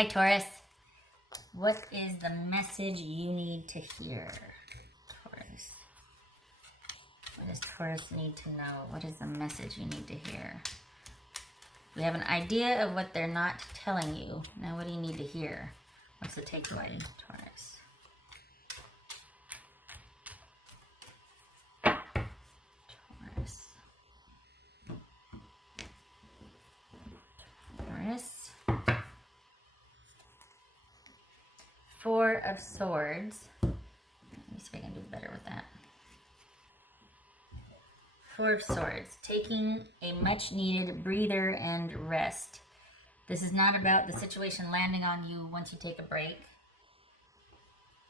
Hi, Taurus. What is the message you need to hear, Taurus? What does Taurus need to know? What is the message you need to hear? We have an idea of what they're not telling you. Now, what do you need to hear? What's the takeaway, Taurus? Taurus. Taurus. Four of Swords. Let me see if I can do better with that. Four of Swords. Taking a much needed breather and rest. This is not about the situation landing on you once you take a break.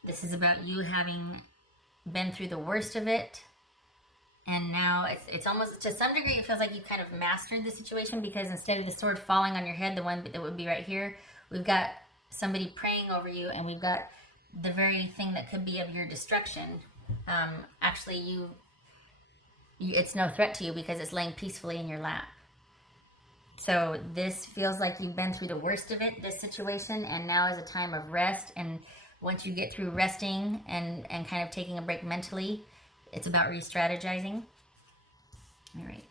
This is about you having been through the worst of it. And now it's almost, to some degree, it feels like you kind of mastered the situation, because instead of the sword falling on your head, the one that would be right here, we've got somebody praying over you, and we've got the very thing that could be of your destruction. Actually, it's no threat to you because it's laying peacefully in your lap. So this feels like you've been through the worst of it, this situation, and now is a time of rest. And once you get through resting and kind of taking a break mentally, it's about re-strategizing. All right.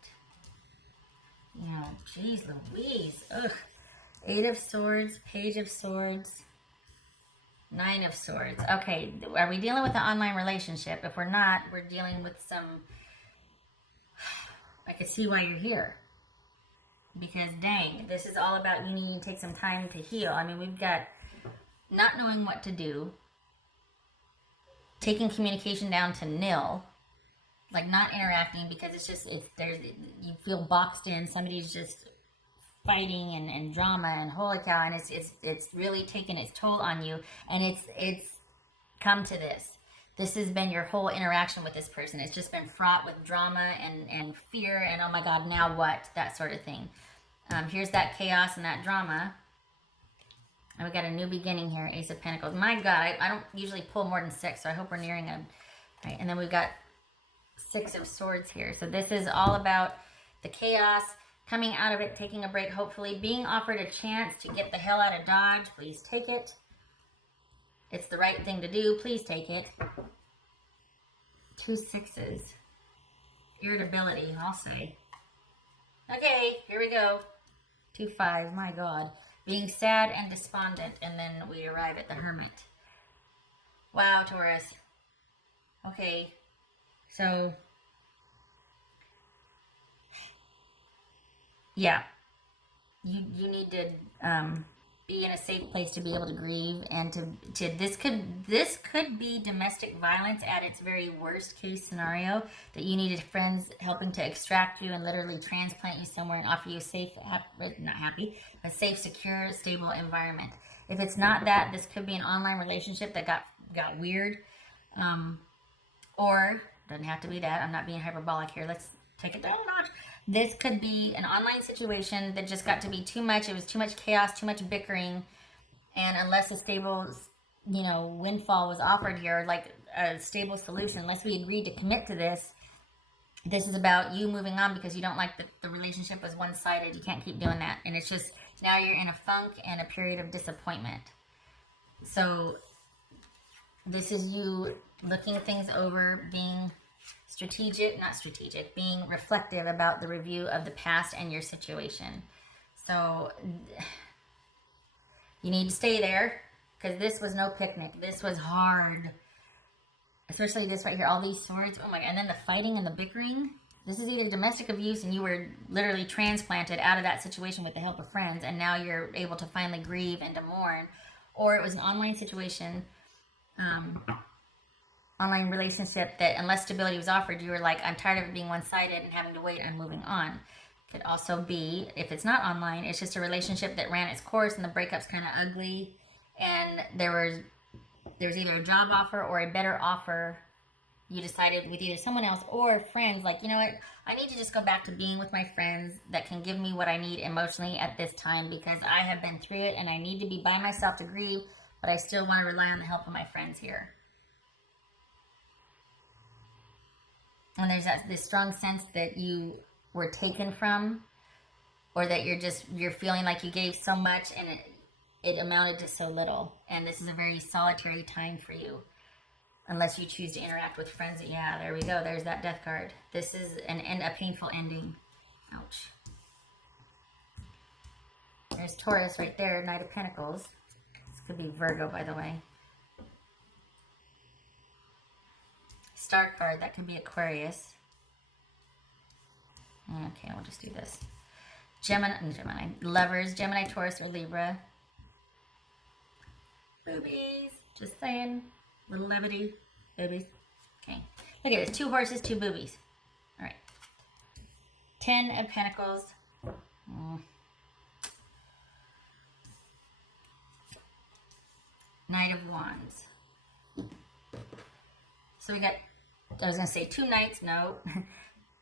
Yeah, geez Louise. Ugh. Eight of Swords, Page of Swords, Nine of Swords. Okay, are we dealing with an online relationship? If we're not, we're dealing with some... I can see why you're here. Because, dang, this is all about you needing to take some time to heal. I mean, we've got not knowing what to do, taking communication down to nil, like not interacting because you feel boxed in. Somebody's just fighting and drama and holy cow, and it's really taken its toll on you. And it's come to this. This has been your whole interaction with this person. It's just been fraught with drama and fear and, oh my God, now what? That sort of thing. Here's that chaos and that drama. And we got a new beginning here, Ace of Pentacles. My God, I don't usually pull more than 6, so I hope we're nearing a... Right, and then we've got Six of Swords here. So this is all about the chaos, coming out of it, taking a break, hopefully, being offered a chance to get the hell out of Dodge. Please take it. It's the right thing to do. Please take it. 2 6s. Irritability, I'll say. Okay, here we go. 2 5s, my God. Being sad and despondent, and then we arrive at the Hermit. Wow, Taurus. Okay, so... yeah. You need to be in a safe place to be able to grieve, and to this could be domestic violence at its very worst case scenario, that you needed friends helping to extract you and literally transplant you somewhere and offer you a safe, a safe, secure, stable environment. If it's not that, this could be an online relationship that got weird, or doesn't have to be that. I'm not being hyperbolic here. Let's take it down a notch. This could be an online situation that just got to be too much. It was too much chaos, too much bickering. And unless a stable, windfall was offered here, like a stable solution, unless we agreed to commit to this, this is about you moving on because you don't like that the relationship was one-sided. You can't keep doing that. And it's just, now you're in a funk and a period of disappointment. So this is you looking things over, being being reflective about the review of the past and your situation. So you need to stay there, because this was no picnic. This was hard. Especially this right here, all these swords. Oh my God. And then the fighting and the bickering. This is either domestic abuse and you were literally transplanted out of that situation with the help of friends, and now you're able to finally grieve and to mourn, or it was an online situation, online relationship that unless stability was offered, you were like, I'm tired of it being one-sided and having to wait, I'm moving on. Could also be, if it's not online, it's just a relationship that ran its course and the breakup's kind of ugly, and there was either a job offer or a better offer. You decided with either someone else or friends, like, you know what, I need to just go back to being with my friends that can give me what I need emotionally at this time, because I have been through it and I need to be by myself to grieve, but I still want to rely on the help of my friends here. And there's this strong sense that you were taken from, or that you're feeling like you gave so much and it amounted to so little. And this is a very solitary time for you. Unless you choose to interact with friends. Yeah, there we go. There's that death card. This is a painful ending. Ouch. There's Taurus right there, Knight of Pentacles. This could be Virgo, by the way. Star card, that could be Aquarius. Okay, we'll just do this. Gemini, Lovers, Gemini, Taurus, or Libra. Boobies. Just saying. Little levity. Boobies. Okay. Look at this. 2 horses, 2 boobies. All right. 10 of Pentacles. Knight of Wands. So we got, I was going to say 2 knights. No.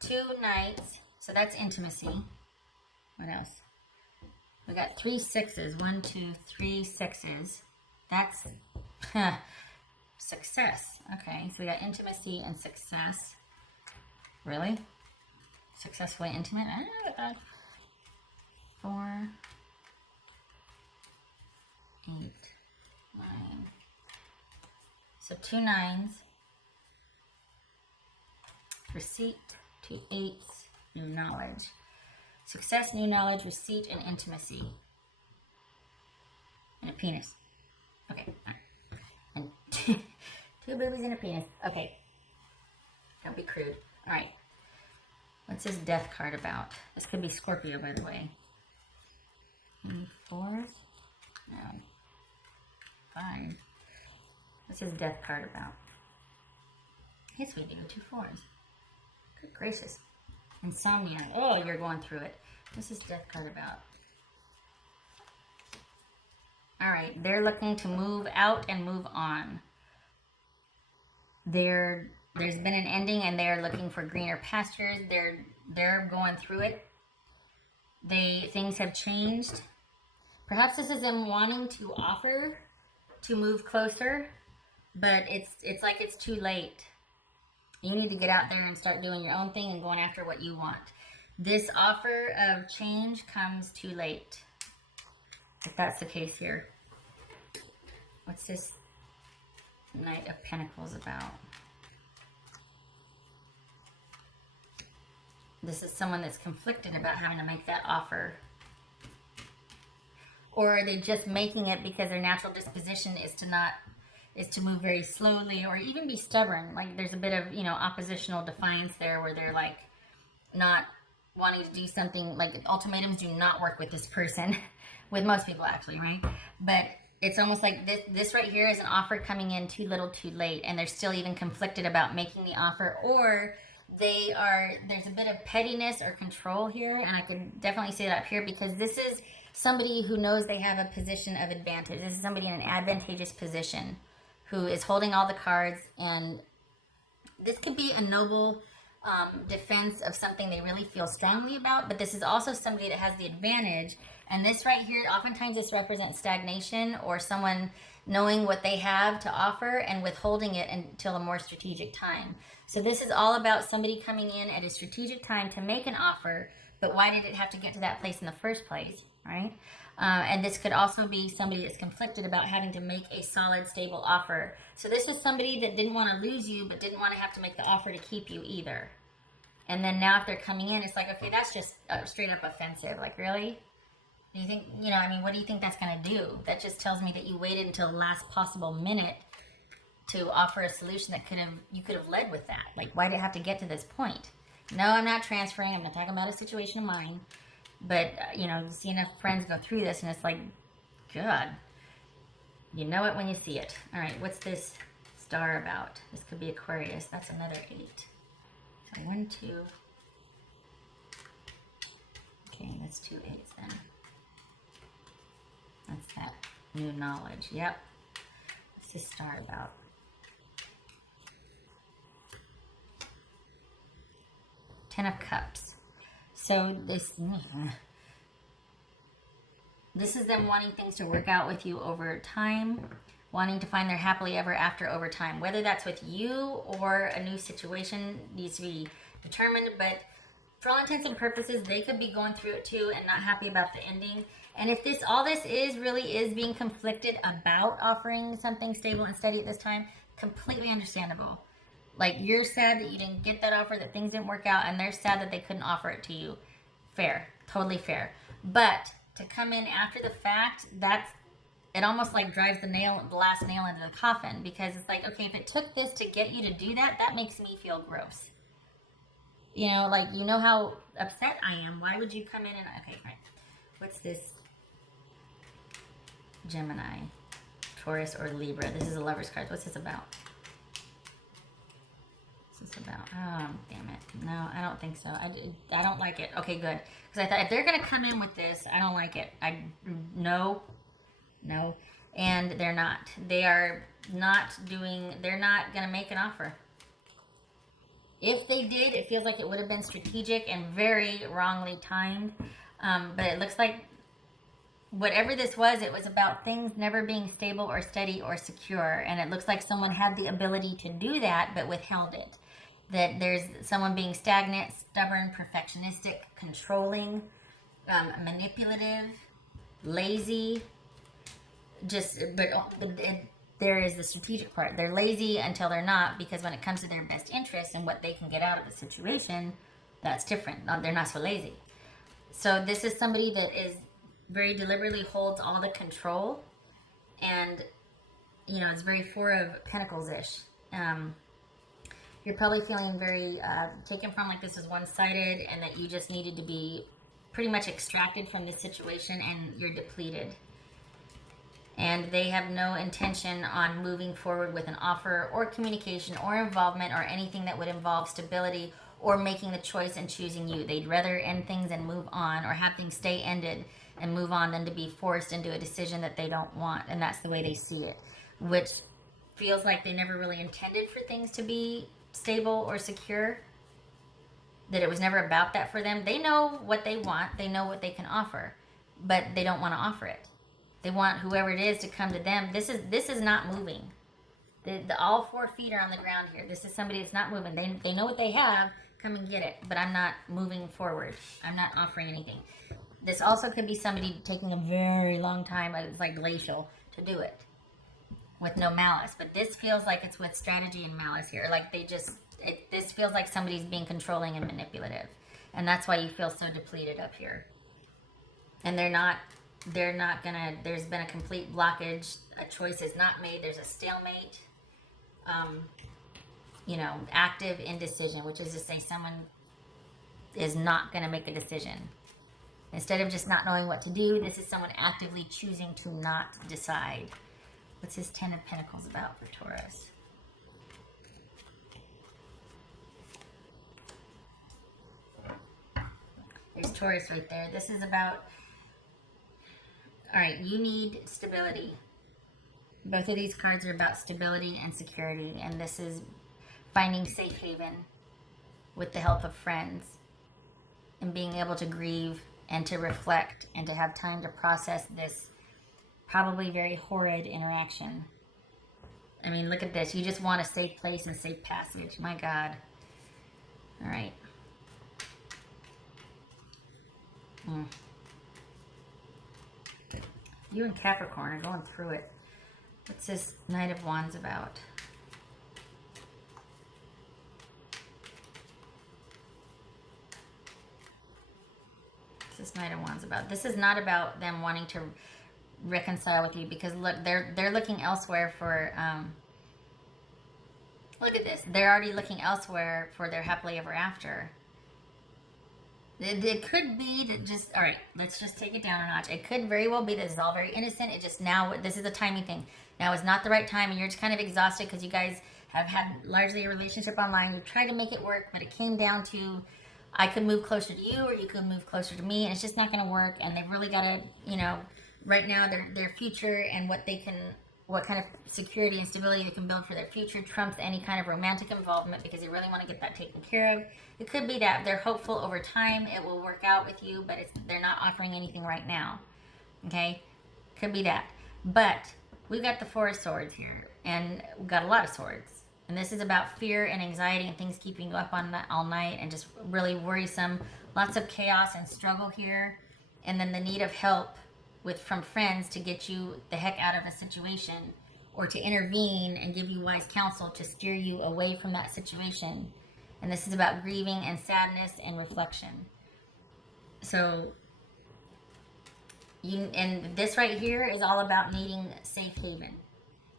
2 knights. So that's intimacy. What else? We got 3 sixes. 1, 2, 3 sixes. That's success. Okay, so we got intimacy and success. Really? Successfully intimate? I don't know what that. 4, 8, 9. So 2 9s. Receipt, 2 8s, new knowledge. Success, new knowledge, receipt, and intimacy. And a penis. Okay, all right. And 2 boobies and a penis. Okay. Don't be crude. All right. What's this death card about? This could be Scorpio, by the way. 4s? No. 5. What's his death card about? Yes, we do. 2 4s. Good gracious. Insomnia. Oh, you're going through it. What's this death card about? All right. They're looking to move out and move on. There's been an ending and they're looking for greener pastures. They're going through it. Things have changed. Perhaps this is them wanting to offer to move closer, but it's like it's too late. You need to get out there and start doing your own thing and going after what you want. This offer of change comes too late. If that's the case here. What's this Knight of Pentacles about? This is someone that's conflicted about having to make that offer. Or are they just making it because their natural disposition is to move very slowly or even be stubborn? Like there's a bit of, oppositional defiance there where they're like not wanting to do something. Like ultimatums do not work with this person, with most people actually, right? But it's almost like this right here is an offer coming in too little too late, and they're still even conflicted about making the offer, or there's a bit of pettiness or control here, and I can definitely see that up here because this is somebody who knows they have a position of advantage. This is somebody in an advantageous position who is holding all the cards, and this could be a noble defense of something they really feel strongly about, but this is also somebody that has the advantage. And this right here, oftentimes this represents stagnation or someone knowing what they have to offer and withholding it until a more strategic time. So this is all about somebody coming in at a strategic time to make an offer, but why did it have to get to that place in the first place, right? And this could also be somebody that's conflicted about having to make a solid, stable offer. So this is somebody that didn't want to lose you, but didn't want to have to make the offer to keep you either. And then now if they're coming in, it's like, okay, that's just straight up offensive. Like, really? Do you think, what do you think that's going to do? That just tells me that you waited until the last possible minute to offer a solution that you could have led with that. Like, why did it have to get to this point? No, I'm not transferring. I'm not talking about a situation of mine. But, see enough friends go through this, and it's like, God, you know it when you see it. All right, what's this star about? This could be Aquarius. That's another 8. So 1, 2. Okay, that's 2 8s then. That's that new knowledge. Yep. What's this star about? Ten of Cups. So this is them wanting things to work out with you over time, wanting to find their happily ever after over time. Whether that's with you or a new situation needs to be determined, but for all intents and purposes, they could be going through it too and not happy about the ending. And if all this really is being conflicted about offering something stable and steady at this time, completely understandable. Like, you're sad that you didn't get that offer, that things didn't work out, and they're sad that they couldn't offer it to you. Fair, totally fair. But to come in after the fact, it almost like drives the last nail into the coffin, because it's like, okay, if it took this to get you to do that, that makes me feel gross. You know, like, you know how upset I am. Why would you come in and, okay, fine. What's this? Gemini, Taurus, or Libra. This is a Lover's card. What's this about? What's this about? Oh, damn it. No, I don't think so. I don't like it. Okay, good. Because I thought, if they're going to come in with this, I don't like it. No. And they're not. They are not doing, they're not going to make an offer. If they did, it feels like it would have been strategic and very wrongly timed. But it looks like whatever this was, it was about things never being stable or steady or secure. And it looks like someone had the ability to do that, but withheld it. That there's someone being stagnant, stubborn, perfectionistic, controlling, manipulative, lazy. There is the strategic part. They're lazy until they're not, because when it comes to their best interest and what they can get out of the situation, that's different. They're not so lazy. So this is somebody that is very deliberately holds all the control, and it's very Four of Pentacles-ish. You're probably feeling very taken from, like this is one-sided, and that you just needed to be pretty much extracted from this situation, and you're depleted. And they have no intention on moving forward with an offer or communication or involvement or anything that would involve stability or making the choice and choosing you. They'd rather end things and move on, or have things stay ended and move on, than to be forced into a decision that they don't want. And that's the way they see it, which feels like they never really intended for things to be stable or secure, that it was never about that for them. They know what they want, they know what they can offer, but they don't want to offer it. They want whoever it is to come to them. This is not moving. All 4 feet are on the ground here. This is somebody that's not moving. They know what they have. Come and get it. But I'm not moving forward. I'm not offering anything. This also could be somebody taking a very long time. It's like glacial to do it with no malice. But this feels like it's with strategy and malice here. Like this feels like somebody's being controlling and manipulative. And that's why you feel so depleted up here. And they're not gonna, there's been a complete blockage. A choice is not made. There's a stalemate. Active indecision, which is to say someone is not gonna make a decision. Instead of just not knowing what to do, this is someone actively choosing to not decide. What's this 10 of Pentacles about for Taurus? There's Taurus right there. This is about, all right, you need stability. Both of these cards are about stability and security, and this is finding safe haven with the help of friends, and being able to grieve and to reflect and to have time to process this probably very horrid interaction. I mean, look at this. You just want a safe place and safe passage. My God. All right. You and Capricorn are going through it. What's this Knight of Wands about? What's this Knight of Wands about? This is not about them wanting to reconcile with you, because look, they're looking elsewhere for look at this. They're already looking elsewhere for their happily ever after. It could be that just, all right, let's just take it down a notch. It could very well be that it's all very innocent. It just now, this is a timing thing. Now is not the right time, and you're just kind of exhausted because you guys have had largely a relationship online. You've tried to make it work, but it came down to, I could move closer to you or you could move closer to me, and it's just not going to work. And they've really got to, right now their future and what kind of security and stability they can build for their future trumps any kind of romantic involvement, because they really want to get that taken care of. It could be that they're hopeful over time it will work out with you, but they're not offering anything right now. Okay? Could be that. But we've got the Four of Swords here, and we've got a lot of swords. And this is about fear and anxiety and things keeping you up all night and just really worrisome. Lots of chaos and struggle here. And then the need of help from friends to get you the heck out of a situation, or to intervene and give you wise counsel to steer you away from that situation. And this is about grieving and sadness and reflection. So and this right here is all about needing safe haven,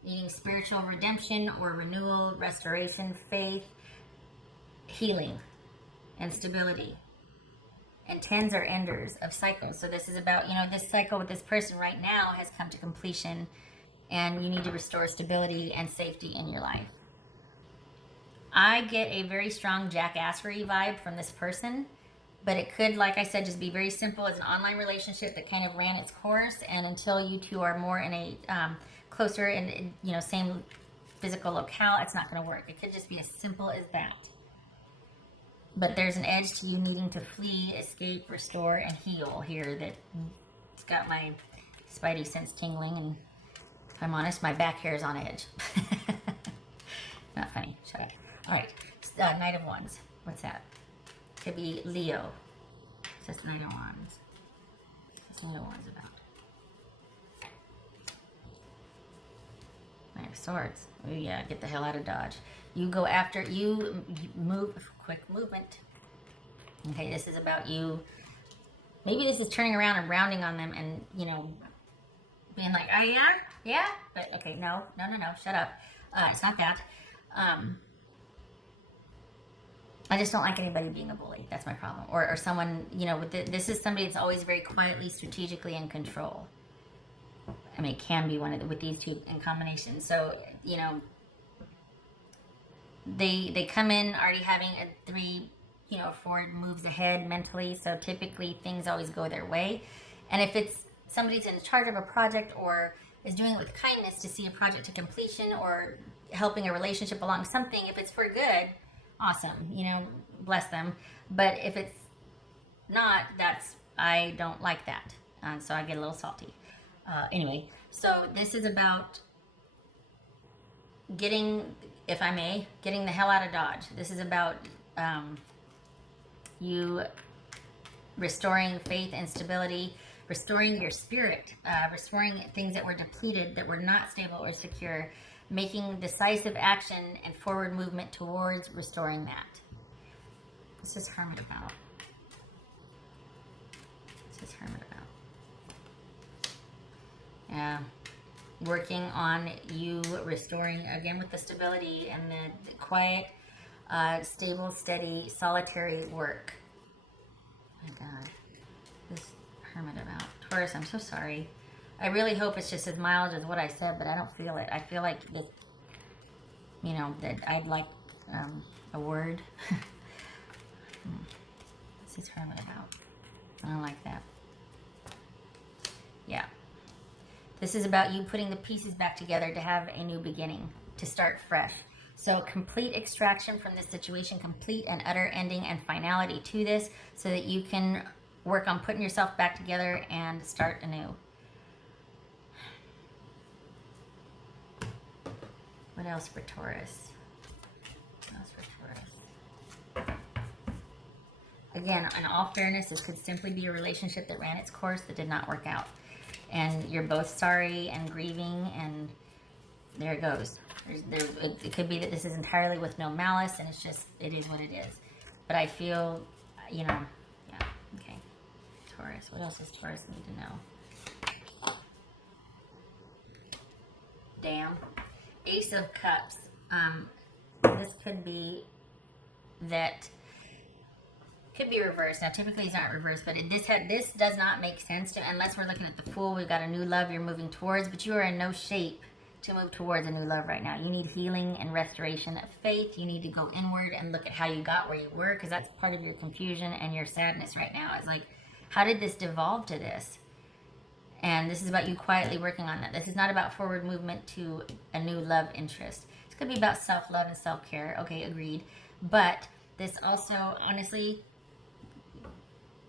needing spiritual redemption or renewal, restoration, faith, healing, and stability. And tens are enders of cycles. So this is about, this cycle with this person right now has come to completion, and you need to restore stability and safety in your life. I get a very strong jackassery vibe from this person, but it could, like I said, just be very simple as an online relationship that kind of ran its course, and until you two are more in a closer and same physical locale, it's not going to work. It could just be as simple as that. But there's an edge to you needing to flee, escape, restore, and heal here that it's got my spidey sense tingling, and if I'm honest, my back hair is on edge. Not funny. Shut up. All right. Knight of Wands. What's that? Could be Leo. It's just Knight of Wands. What's Knight of Wands about? Knight of Swords. Oh yeah, get the hell out of Dodge. You go after, you move, quick movement. Okay, this is about you. Maybe this is turning around and rounding on them and, being like, oh yeah? Yeah? But, okay, no, shut up. It's not that. I just don't like anybody being a bully. That's my problem. Or someone, this is somebody that's always very quietly, strategically in control. I mean, it can be one of with these two in combination. So, they come in already having a 3, 4 moves ahead mentally. So typically things always go their way. And if it's somebody's in charge of a project or is doing it with kindness to see a project to completion or helping a relationship along something, if it's for good, awesome, bless them. But if it's not, I don't like that. So I get a little salty. Anyway, so this is about getting the hell out of Dodge. This is about you restoring faith and stability, restoring your spirit, restoring things that were depleted, that were not stable or secure, making decisive action and forward movement towards restoring that. What's this Hermit about? Yeah. Working on you restoring, again, with the stability and the quiet, stable, steady, solitary work. Oh my God. This Hermit about. Taurus, I'm so sorry. I really hope it's just as mild as what I said, but I don't feel it. I feel like, that I'd like a word. What's this Hermit about? I don't like that. Yeah. This is about you putting the pieces back together to have a new beginning, to start fresh. So complete extraction from this situation, complete and utter ending and finality to this, so that you can work on putting yourself back together and start anew. What else for Taurus? Again, in all fairness, this could simply be a relationship that ran its course that did not work out. And you're both sorry and grieving, and there it goes. It could be that this is entirely with no malice, and it is what it is. But I feel, yeah, okay. Taurus, what else does Taurus need to know? Damn. Ace of Cups. This could be that. Could be reversed. Now, typically it's not reversed, but this does not make sense to, unless we're looking at the Fool. We've got a new love you're moving towards, but you are in no shape to move towards a new love right now. You need healing and restoration of faith. You need to go inward and look at how you got where you were, because that's part of your confusion and your sadness right now. It's like, how did this devolve to this? And this is about you quietly working on that. This is not about forward movement to a new love interest. This could be about self-love and self-care. Okay, agreed. But this also, honestly,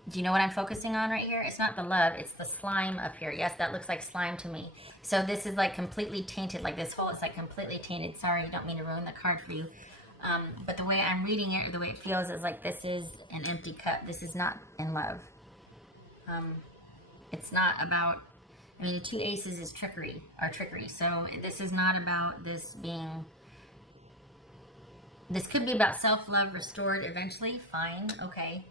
do you know what I'm focusing on right here? It's not the love, it's the slime up here. Yes, that looks like slime to me. So this is like completely tainted, like this hole is like completely tainted. Sorry, don't mean to ruin the card for you. But the way I'm reading it, or the way it feels, is like this is an empty cup. This is not in love. It's not about I mean, 2 aces is trickery, So this is not about this being, this could be about self-love restored eventually. Fine, okay.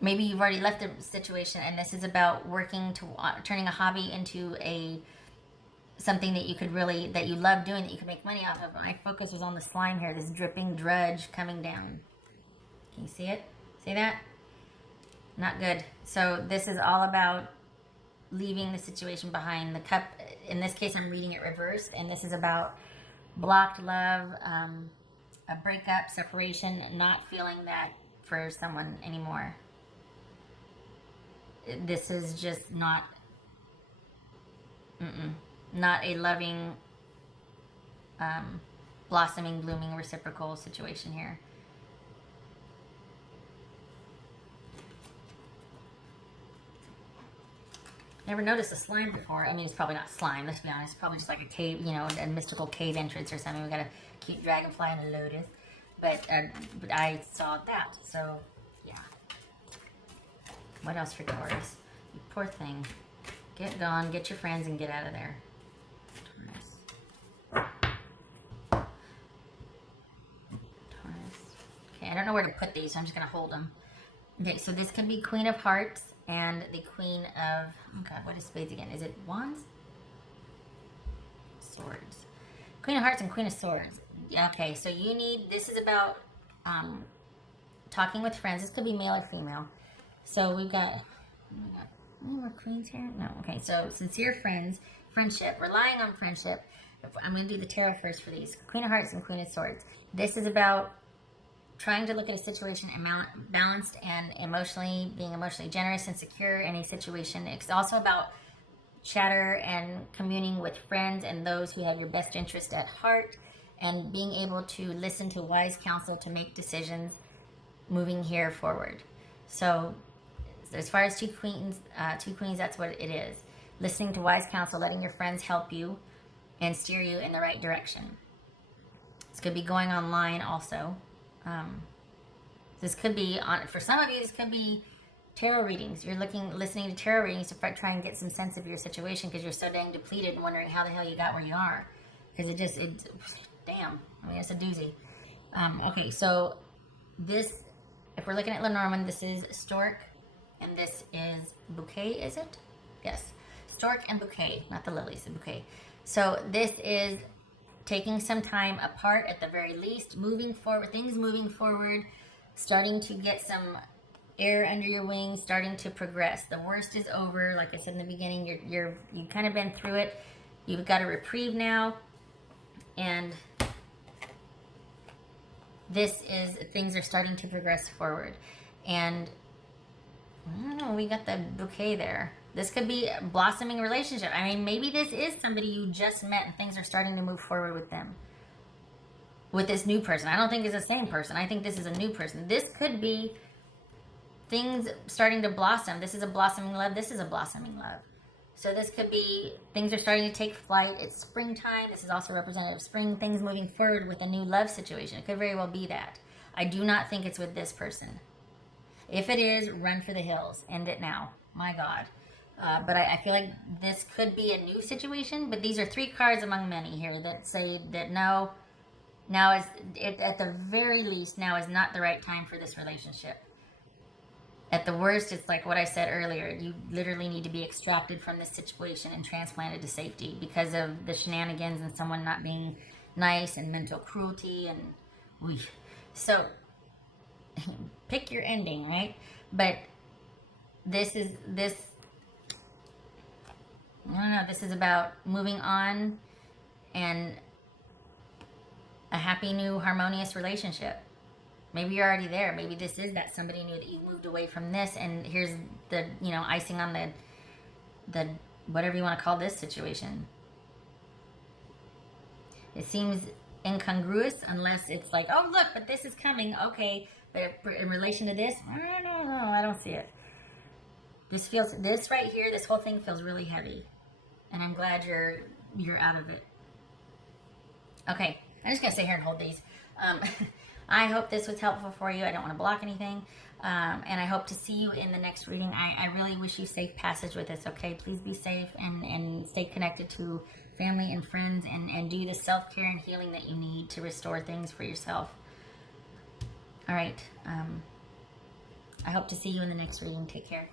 Maybe you've already left the situation, and this is about working to turning a hobby into something that you could really, that you love doing, that you can make money off of. My focus was on the slime here, this dripping drudge coming down. Can you see it? See that? Not good. So this is all about leaving the situation behind. The cup, in this case, I'm reading it reversed, and this is about blocked love, a breakup, separation, not feeling that for someone anymore. This is just not a loving, blossoming, blooming, reciprocal situation here. Never noticed a slime before. I mean, it's probably not slime, let's be honest. It's probably just like a cave, you know, a mystical cave entrance or something. We got a cute dragonfly and a lotus. But I saw that, so yeah. What else for Taurus? You poor thing. Get gone, get your friends, and get out of there. Taurus. Okay, I don't know where to put these, so I'm just going to hold them. Okay, so this can be Queen of Hearts and the Queen of, oh God, what is spades again? Is it wands? Swords. Queen of Hearts and Queen of Swords. Okay, so you need, this is about talking with friends. This could be male or female. So we've got, oh my God, any more queens here? No, okay, so sincere friends, friendship, relying on friendship. I'm going to do the tarot first for these. Queen of Hearts and Queen of Swords. This is about trying to look at a situation balanced and being emotionally generous and secure in a situation. It's also about chatter and communing with friends and those who have your best interest at heart, and being able to listen to wise counsel to make decisions moving here forward. So as far as two queens, that's what it is. Listening to wise counsel, letting your friends help you and steer you in the right direction. This could be going online also. This could be, for some of you, this could be tarot readings. You're listening to tarot readings to try and get some sense of your situation because you're so dang depleted and wondering how the hell you got where you are. Because damn, I mean, it's a doozy. Okay, so this, if we're looking at Lenormand, this is Stork, and this is Bouquet, is it? Yes, Stork and Bouquet, not the lilies, the bouquet. So this is taking some time apart at the very least, moving forward, things moving forward, starting to get some air under your wings, starting to progress. The worst is over. Like I said in the beginning, you've kind of been through it. You've got a reprieve now, and things are starting to progress forward. And I don't know, we got the bouquet there. This could be a blossoming relationship. I mean, maybe this is somebody you just met and things are starting to move forward with them. With this new person. I don't think it's the same person. I think this is a new person. This could be things starting to blossom. This is a blossoming love. This is a blossoming love. So this could be things are starting to take flight. It's springtime. This is also representative of spring. Things moving forward with a new love situation. It could very well be that. I do not think it's with this person. If it is, run for the hills. End it now. My God. But I feel like this could be a new situation. But these are 3 cards among many here that say that now is, at the very least, now is not the right time for this relationship. At the worst, it's like what I said earlier. You literally need to be extracted from this situation and transplanted to safety because of the shenanigans and someone not being nice and mental cruelty and so pick your ending, right? But this I don't know, this is about moving on and a happy new harmonious relationship. Maybe you're already there. Maybe this is that somebody new that you moved away from this, and here's the, icing on the whatever you want to call this situation. It seems incongruous unless it's like, oh look, but this is coming, okay. But in relation to this, I don't know. I don't see it. This right here, this whole thing feels really heavy, and I'm glad you're out of it. Okay, I'm just gonna sit here and hold these. I hope this was helpful for you. I don't want to block anything. And I hope to see you in the next reading. I really wish you safe passage with this, okay? Please be safe and stay connected to family and friends, and do the self-care and healing that you need to restore things for yourself. All right. I hope to see you in the next reading. Take care.